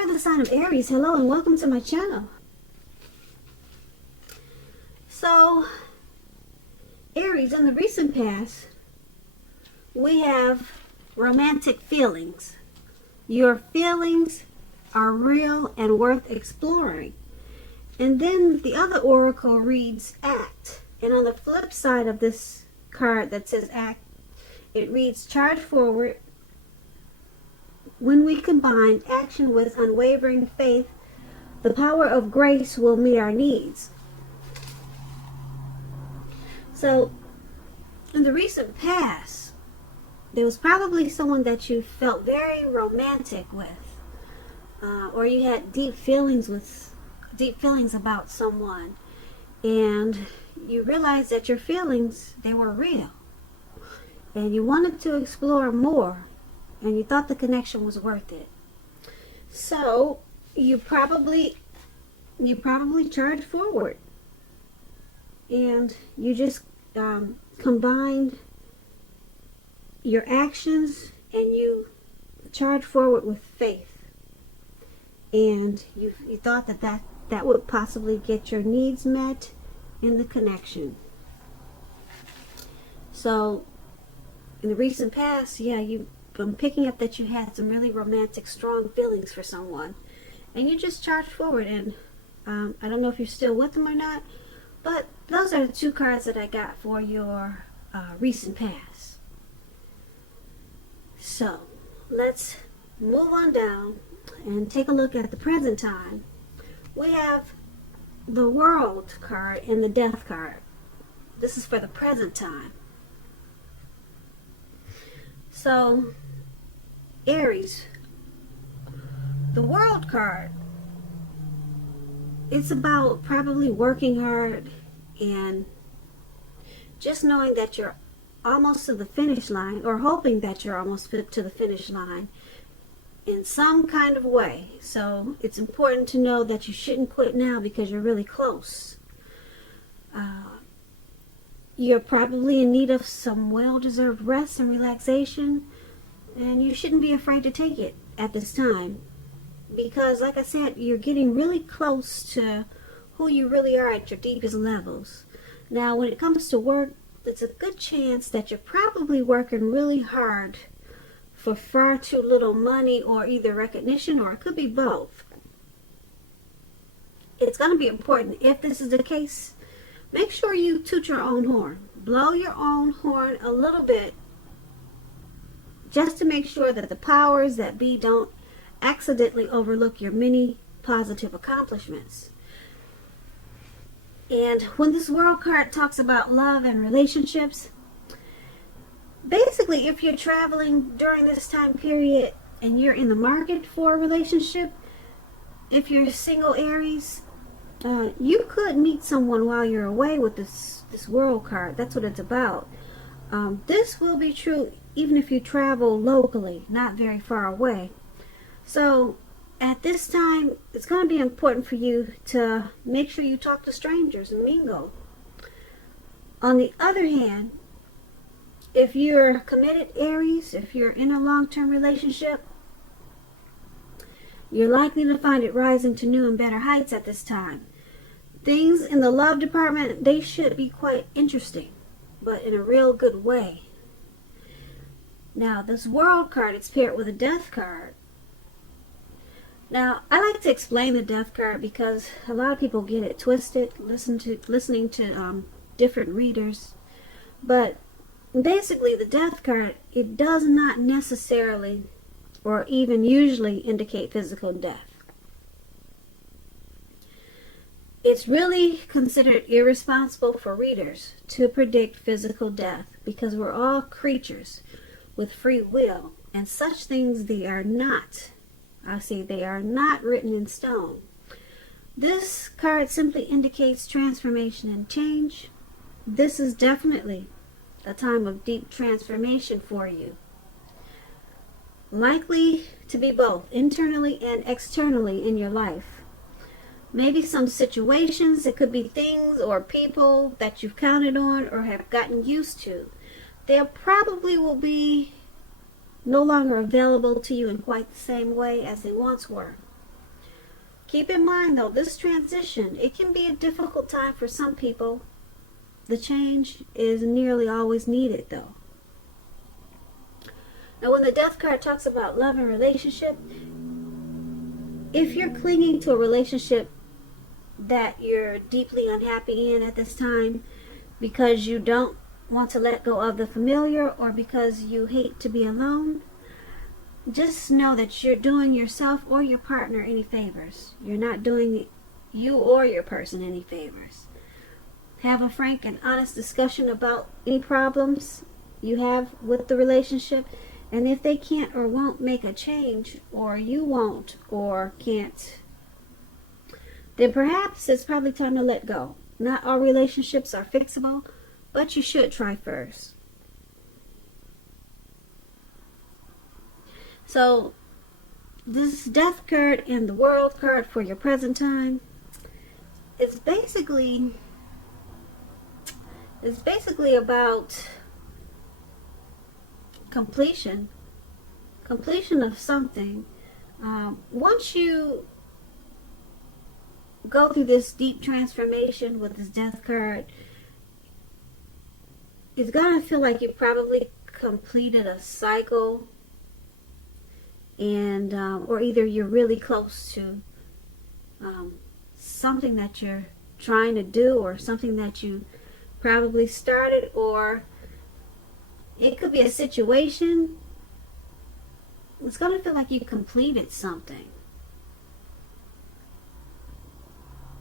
For the sign of Aries, hello and welcome to my channel. So, Aries, in the recent past, we have romantic feelings. Your feelings are real and worth exploring. And then the other oracle reads act. And on the flip side of this card that says act, it reads charge forward. When we combine action with unwavering faith, the power of grace will meet our needs. So, in the recent past, there was probably someone that you felt very romantic with, or you had deep feelings about someone, and you realized that your feelings, they were real, and you wanted to explore more, and you thought the connection was worth it. So you probably charged forward, and you just combined your actions, and you charged forward with faith, and you thought that would possibly get your needs met in the connection. So in the recent past, I'm picking up that you had some really romantic, strong feelings for someone, and you just charged forward. And I don't know if you're still with them or not, but those are the two cards that I got for your recent past. So let's move on down and take a look at the present time. We have the World card and the Death card. This is for the present time. So, Aries, the World card, it's about probably working hard and just knowing that you're almost to the finish line, or hoping that you're almost to the finish line in some kind of way. So it's important to know that you shouldn't quit now because you're really close. You're probably in need of some well-deserved rest and relaxation, and you shouldn't be afraid to take it at this time, because like I said, you're getting really close to who you really are at your deepest levels. Now when it comes to work, it's a good chance that you're probably working really hard for far too little money, or either recognition, or it could be both. It's going to be important, if this is the case, make sure you toot your own horn. Blow your own horn a little bit, just to make sure that the powers that be don't accidentally overlook your many positive accomplishments. And when this World card talks about love and relationships, basically if you're traveling during this time period and you're in the market for a relationship, if you're single Aries, you could meet someone while you're away with this World card. That's what it's about. This will be true even if you travel locally, not very far away. So at this time, it's going to be important for you to make sure you talk to strangers and mingle. On the other hand, if you're committed Aries, if you're in a long-term relationship, you're likely to find it rising to new and better heights at this time. Things in the love department, they should be quite interesting, but in a real good way. Now, this World card, it's paired with a Death card. Now, I like to explain the Death card because a lot of people get it twisted, listening to different readers. But basically, the Death card, it does not necessarily or even usually indicate physical death. It's really considered irresponsible for readers to predict physical death, because we're all creatures with free will, and such things, they are not written in stone. This card simply indicates transformation and change. This is definitely a time of deep transformation for you. Likely to be both internally and externally in your life. Maybe some situations, it could be things or people that you've counted on or have gotten used to. They probably will be no longer available to you in quite the same way as they once were. Keep in mind, though, this transition, it can be a difficult time for some people. The change is nearly always needed, though. Now, when the Death card talks about love and relationship, if you're clinging to a relationship that you're deeply unhappy in at this time because you don't want to let go of the familiar or because you hate to be alone, just know that you're doing yourself or your partner any favors. You're not doing you or your person any favors. Have a frank and honest discussion about any problems you have with the relationship. And if they can't or won't make a change, or you won't or can't, then perhaps it's probably time to let go. Not all relationships are fixable, but you should try first. So, this Death card and the World card for your present time is basically about completion of something. Once you go through this deep transformation with this Death card, it's gonna feel like you probably completed a cycle, and or either you're really close to something that you're trying to do, or something that you probably started, or it could be a situation. It's going to feel like you completed something.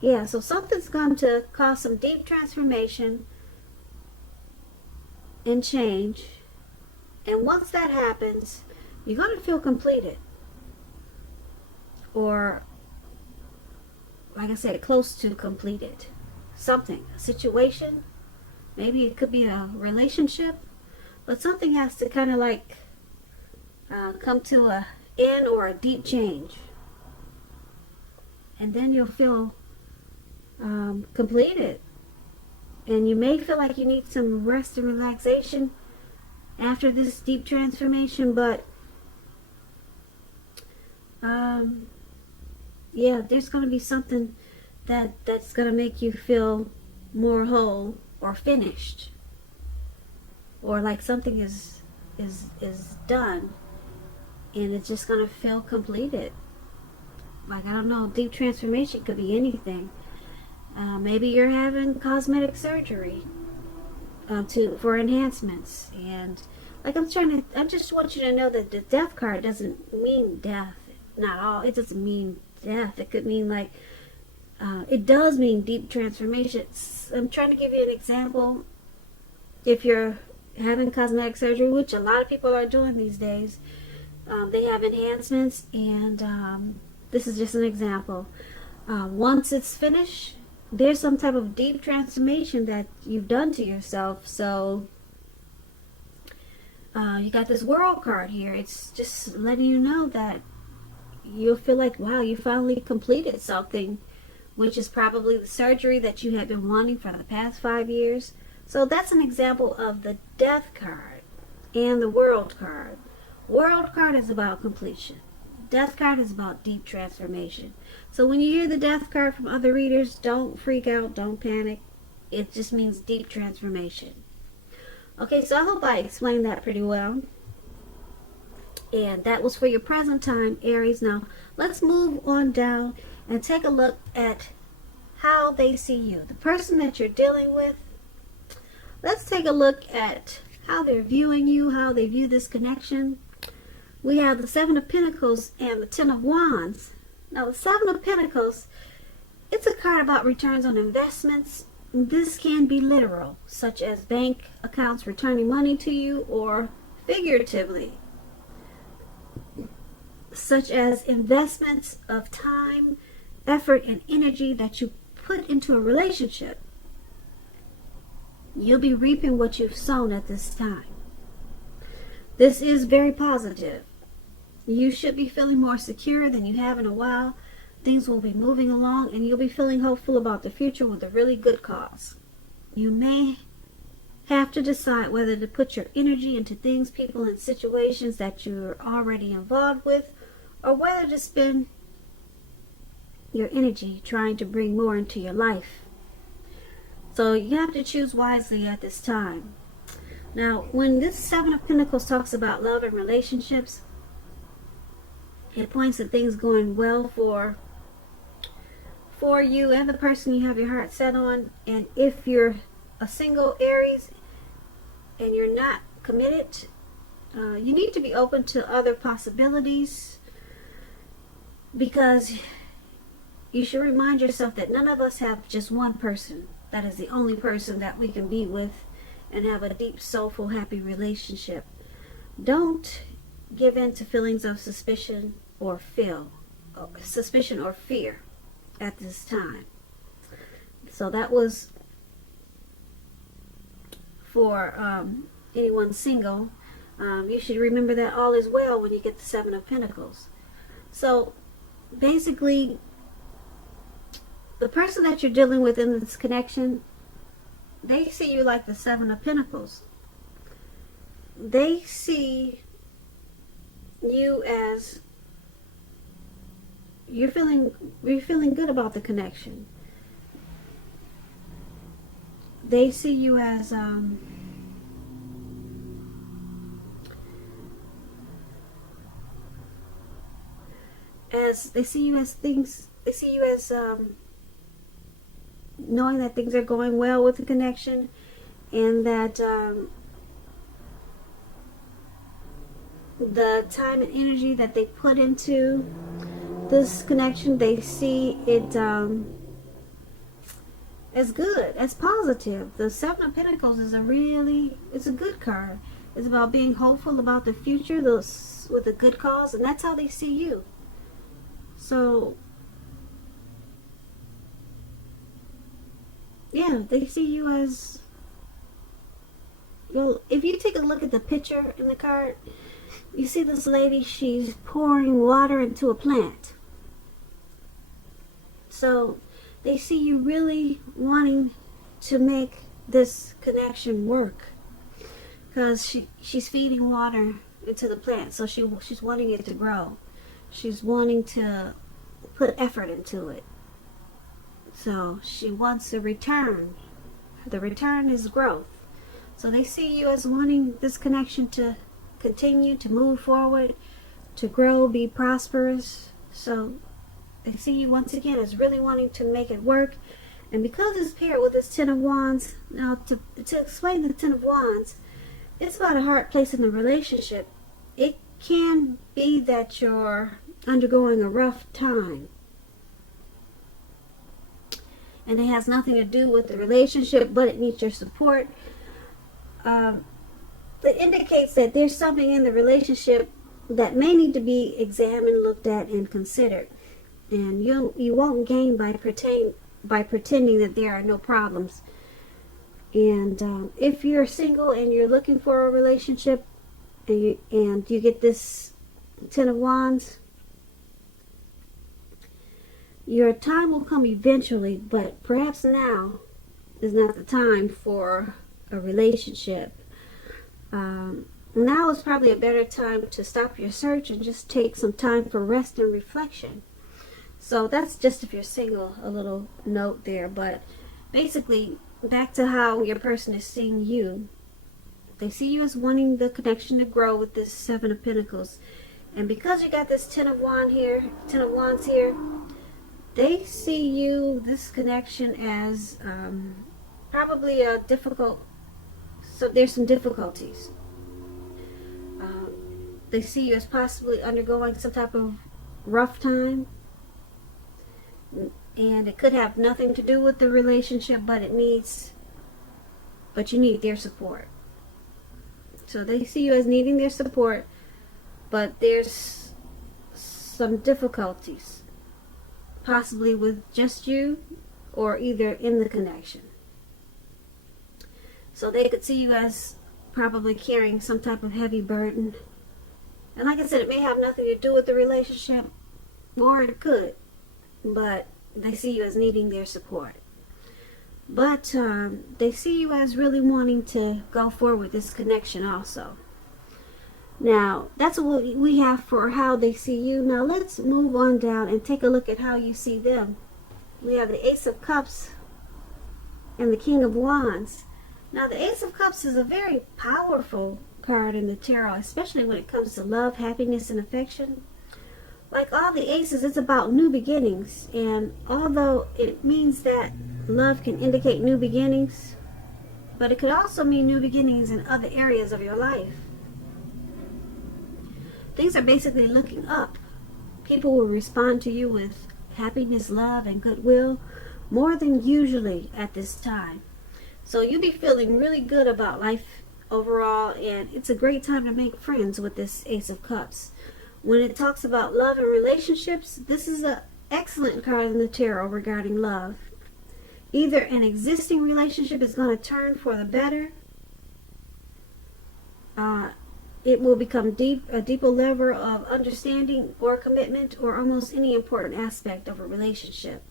Yeah, so something's going to cause some deep transformation and change. And once that happens, you're going to feel completed. Or, like I said, close to completed. Something, a situation. Maybe it could be a relationship. But something has to kind of like come to a end or a deep change. And then you'll feel completed. And you may feel like you need some rest and relaxation after this deep transformation. But yeah, there's going to be something that's going to make you feel more whole or finished. Or like something is done and it's just gonna feel completed. Like, I don't know, deep transformation could be anything. Maybe you're having cosmetic surgery for enhancements, and like I just want you to know that the Death card doesn't mean death. Not all. It doesn't mean death. It could mean like it does mean deep transformation. I'm trying to give you an example. If you're having cosmetic surgery, which a lot of people are doing these days, they have enhancements, and this is just an example. Once it's finished, there's some type of deep transformation that you've done to yourself. So you got this World card here. It's just letting you know that you'll feel like, wow, you finally completed something, which is probably the surgery that you had been wanting for the past 5 years. So that's an example of the Death card and the World card. World card is about completion. Death card is about deep transformation. So when you hear the Death card from other readers, don't freak out, don't panic. It just means deep transformation. Okay, so I hope I explained that pretty well. And that was for your present time, Aries. Now, let's move on down and take a look at how they see you. The person that you're dealing with, let's take a look at how they're viewing you, how they view this connection. We have the Seven of Pentacles and the Ten of Wands. Now, the Seven of Pentacles, it's a card about returns on investments. This can be literal, such as bank accounts returning money to you, or figuratively, such as investments of time, effort, and energy that you put into a relationship. You'll be reaping what you've sown at this time. This is very positive. You should be feeling more secure than you have in a while. Things will be moving along, and you'll be feeling hopeful about the future with a really good cause. You may have to decide whether to put your energy into things, people, and situations that you're already involved with, or whether to spend your energy, trying to bring more into your life. So you have to choose wisely at this time. Now, when this Seven of Pentacles talks about love and relationships, it points to things going well for you and the person you have your heart set on. And if you're a single Aries and you're not committed, you need to be open to other possibilities, because you should remind yourself that none of us have just one person that is the only person that we can be with and have a deep, soulful, happy relationship. Don't give in to feelings of suspicion or fear at this time. So that was for anyone single. You should remember that all is well when you get the Seven of Pentacles. So basically, the person that you're dealing with in this connection, they see you like the Seven of Pentacles. They see you as you're feeling good about the connection. They see you as knowing that things are going well with the connection, and that the time and energy that they put into this connection, they see it as good, as positive. The Seven of Pentacles is it's a good card. It's about being hopeful about the future, with a good cause, and that's how they see you. So yeah, they see you as, well, if you take a look at the picture in the card, you see this lady, she's pouring water into a plant. So they see you really wanting to make this connection work, because she's feeding water into the plant, so she's wanting it to grow. She's wanting to put effort into it. So she wants a return. The return is growth. So they see you as wanting this connection to continue, to move forward, to grow, be prosperous. So they see you once again as really wanting to make it work. And because it's paired with this Ten of Wands, now to explain the Ten of Wands, it's about a hard place in the relationship. It can be that you're undergoing a rough time, and it has nothing to do with the relationship, but it needs your support. It indicates that there's something in the relationship that may need to be examined, looked at, and considered. And you won't gain by pretending that there are no problems. And if you're single and you're looking for a relationship, and you get this Ten of Wands, your time will come eventually, but perhaps now is not the time for a relationship. Now is probably a better time to stop your search and just take some time for rest and reflection. So that's just if you're single, a little note there. But basically, back to how your person is seeing you. They see you as wanting the connection to grow with this Seven of Pentacles. And because you got this Ten of Wands here, they see you, this connection, as probably a difficult, so there's some difficulties. They see you as possibly undergoing some type of rough time. And it could have nothing to do with the relationship, but you need their support. So they see you as needing their support, but there's some difficulties, possibly with just you or either in the connection. So they could see you as probably carrying some type of heavy burden. And like I said, it may have nothing to do with the relationship, or it could, but they see you as needing their support. But they see you as really wanting to go forward with this connection also. Now, that's what we have for how they see you. Now, let's move on down and take a look at how you see them. We have the Ace of Cups and the King of Wands. Now, the Ace of Cups is a very powerful card in the tarot, especially when it comes to love, happiness, and affection. Like all the aces, it's about new beginnings. And although it means that love can indicate new beginnings, but it could also mean new beginnings in other areas of your life. Things are basically looking up. People will respond to you with happiness, love, and goodwill more than usually at this time. So you'll be feeling really good about life overall, and it's a great time to make friends with this Ace of Cups. When it talks about love and relationships, this is an excellent card in the tarot regarding love. Either an existing relationship is going to turn for the better, it will become a deeper level of understanding or commitment, or almost any important aspect of a relationship.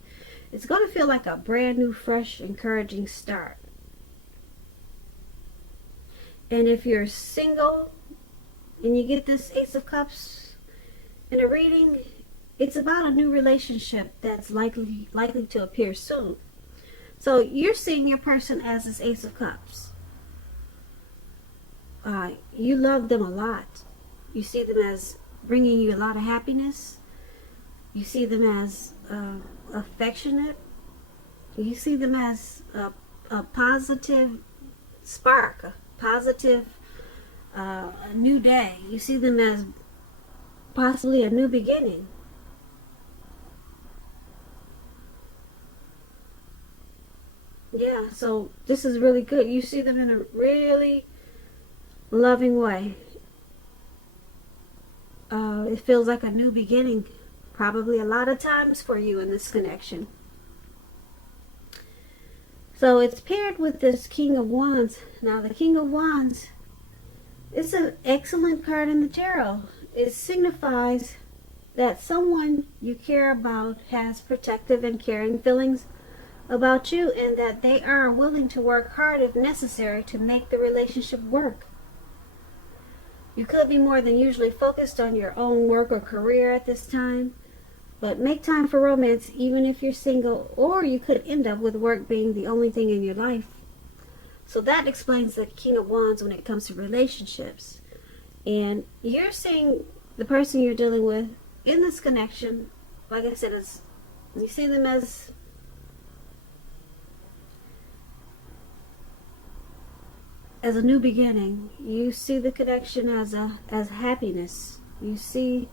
It's going to feel like a brand new, fresh, encouraging start. And if you're single and you get this Ace of Cups in a reading, it's about a new relationship that's likely to appear soon. So you're seeing your person as this Ace of Cups. You love them a lot. You see them as bringing you a lot of happiness. You see them as affectionate. You see them as a positive spark, a positive a new day. You see them as possibly a new beginning. Yeah, so this is really good. You see them in a really loving way. It feels like a new beginning, probably a lot of times for you in this connection. So it's paired with this King of Wands. Now the King of Wands is an excellent card in the tarot. It signifies that someone you care about has protective and caring feelings about you, and that they are willing to work hard if necessary to make the relationship work. You could be more than usually focused on your own work or career at this time, but make time for romance even if you're single, or you could end up with work being the only thing in your life. So that explains the King of Wands when it comes to relationships. And you're seeing the person you're dealing with in this connection, like I said, you see them as a new beginning. You see the connection as happiness. You see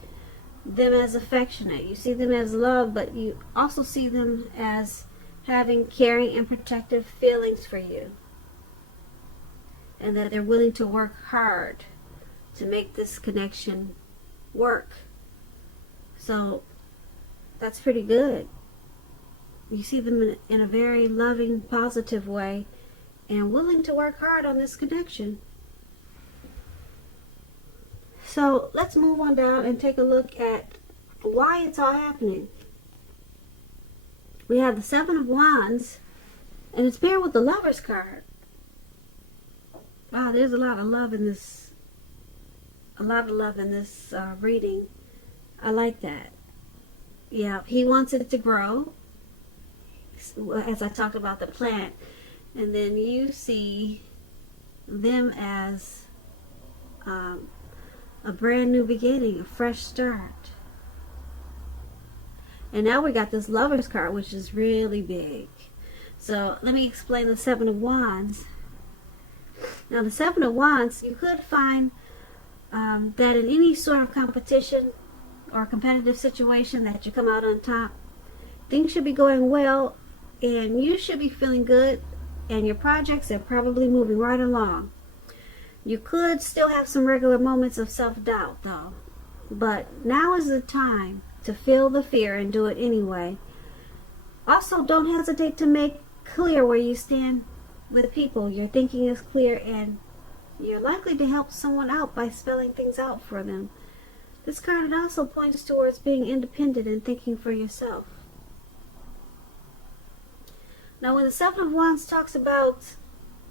them as affectionate. You see them as love, but you also see them as having caring and protective feelings for you, and that they're willing to work hard to make this connection work. So that's pretty good. You see them in a very loving, positive way, and willing to work hard on this connection. So let's move on down and take a look at why it's all happening. We have the Seven of Wands, and it's paired with the Lover's card. Wow, there's a lot of love in this. Reading. I like that. Yeah, he wants it to grow, as I talked about the plant. And then you see them as a brand new beginning, a fresh start. And now we got this Lover's card, which is really big. So let me explain the Seven of Wands. Now the Seven of Wands, you could find that in any sort of competition or competitive situation that you come out on top, things should be going well, and you should be feeling good, and your projects are probably moving right along. You could still have some regular moments of self-doubt though, but now is the time to feel the fear and do it anyway. Also, don't hesitate to make clear where you stand with people. Your thinking is clear, and you're likely to help someone out by spelling things out for them. This card also points towards being independent and thinking for yourself. Now, when the Seven of Wands talks about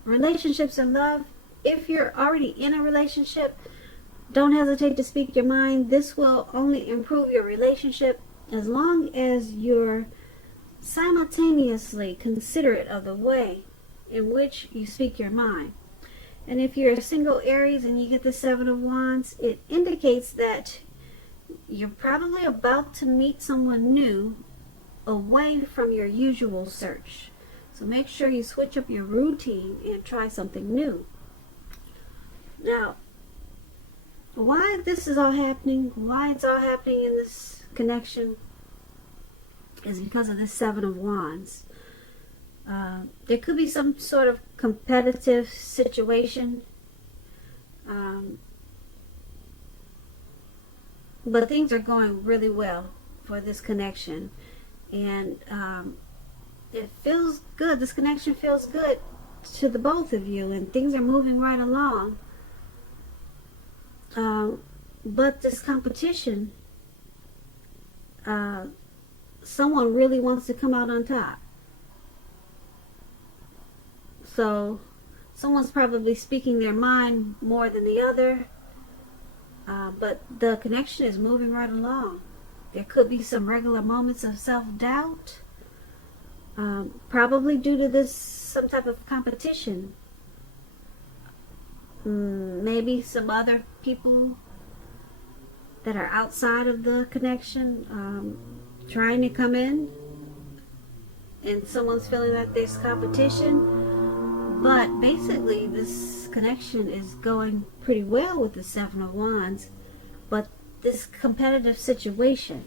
relationships and love, if you're already in a relationship, don't hesitate to speak your mind. This will only improve your relationship as long as you're simultaneously considerate of the way in which you speak your mind. And if you're a single Aries and you get the Seven of Wands, it indicates that you're probably about to meet someone new away from your usual search. So make sure you switch up your routine and try something new. Now, why this is all happening, why it's all happening in this connection, is because of this Seven of Wands. There could be some sort of competitive situation, but things are going really well for this connection, and it feels good. This connection feels good to the both of you, and things are moving right along. But this competition, someone really wants to come out on top. So someone's probably speaking their mind more than the other, but the connection is moving right along. There could be some regular moments of self-doubt, probably due to this, some type of competition. Maybe some other people that are outside of the connection trying to come in, and someone's feeling that there's competition. But basically this connection is going pretty well with the Seven of Wands, but this competitive situation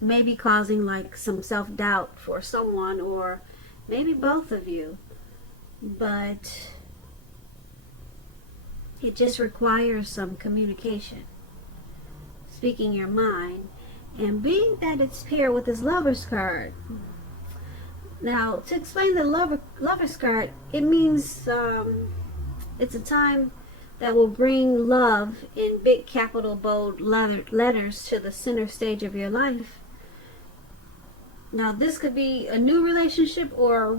may be causing like some self-doubt for someone, or maybe both of you. But it just requires some communication, speaking your mind, and being that it's paired with this Lover's card. Now, to explain the Lover's card, it means it's a time that will bring love in big capital bold letters to the center stage of your life. Now, this could be a new relationship or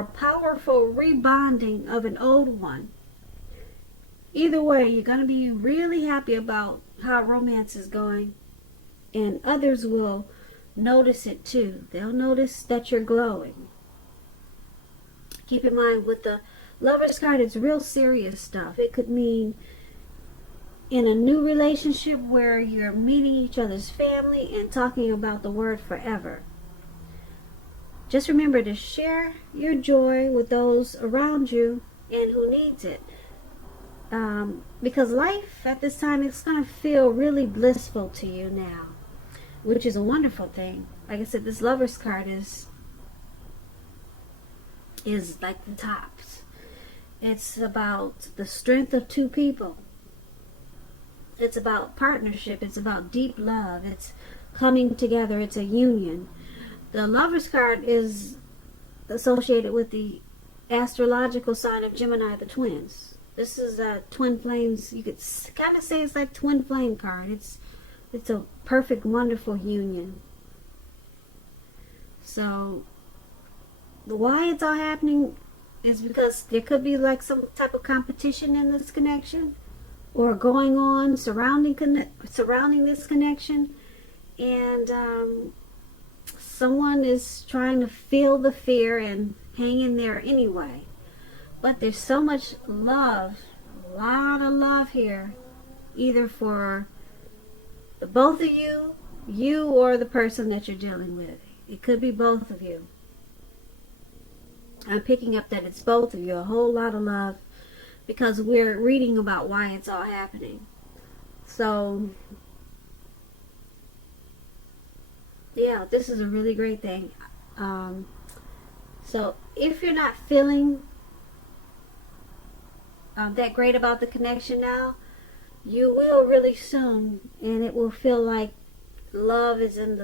a powerful rebonding of an old one. Either way, you're going to be really happy about how romance is going, and others will notice it too. They'll notice that you're glowing. Keep in mind, with the Lover's card, it's real serious stuff. It could mean in a new relationship where you're meeting each other's family and talking about the word forever. Just remember to share your joy with those around you and who needs it. Because life at this time is going to feel really blissful to you now, which is a wonderful thing. Like I said, this Lover's card is like the tops. It's about the strength of two people. It's about partnership. It's about deep love. It's coming together. It's a union. The Lover's card is associated with the astrological sign of Gemini, the twins. This is twin flames. You could kind of say it's like twin flame card. It's a perfect, wonderful union. So why it's all happening is because there could be like some type of competition in this connection, or going on surrounding this connection, and someone is trying to feel the fear and hang in there anyway. But there's so much love, a lot of love here, either for the both of you or the person that you're dealing with. It could be both of you. I'm picking up that it's both of you, a whole lot of love, because we're reading about why it's all happening. So yeah, this is a really great thing. So if you're not feeling that great about the connection now, you will really soon, and it will feel like love is in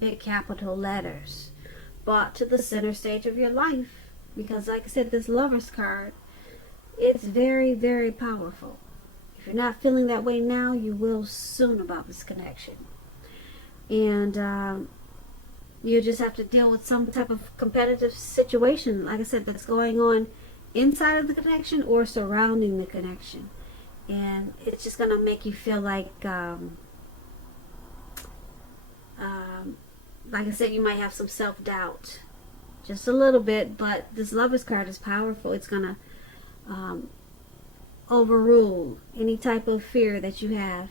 big capital letters, brought to the center stage of your life. Because like I said, this Lover's card, it's very, very powerful. If you're not feeling that way now, you will soon about this connection. And you just have to deal with some type of competitive situation, like I said, that's going on inside of the connection or surrounding the connection. And it's just going to make you feel like I said, you might have some self-doubt. Just a little bit, but this Lovers card is powerful. It's going to overrule any type of fear that you have